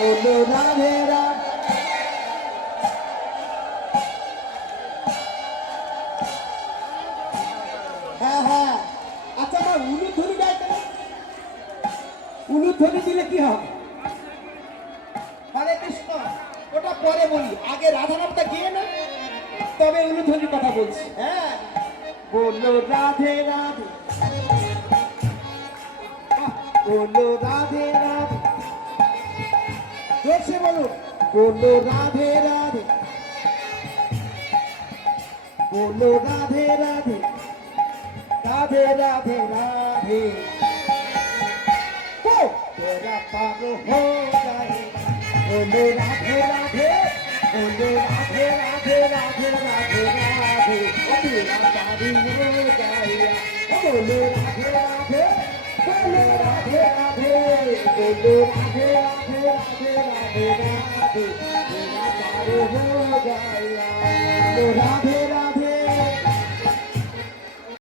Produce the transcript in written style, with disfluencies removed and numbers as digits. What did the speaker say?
बोलो राधे राधे। হ্যাঁ হ্যাঁ, আচ্ছা আমার উলুধ্বনি গাইতে না? উলুধ্বনি দিলে কি হবে? হরে কৃষ্ণ, ওটা পরে বলি, আগে রাধা নামটা গিয়ে না, তবে উলুধ্বনির কথা বলছি। হ্যাঁ, বলো রাধে রাধে, बोलो राधे राधे, जोर से बोलो, बोलो राधे राधे, बोलो राधे राधे, राधे राधे राधे, तो तेरा पार हो जाए। बोलो राधे राधे, बोलो राधे राधे राधे राधे राधे, तेरा पार हो जाएगा। बोलो राधे राधे, बोलो राधे राधे, बोलो राधे राधे राधे राधे राधे, तेरा पार हो जाएगा। बोलो राधे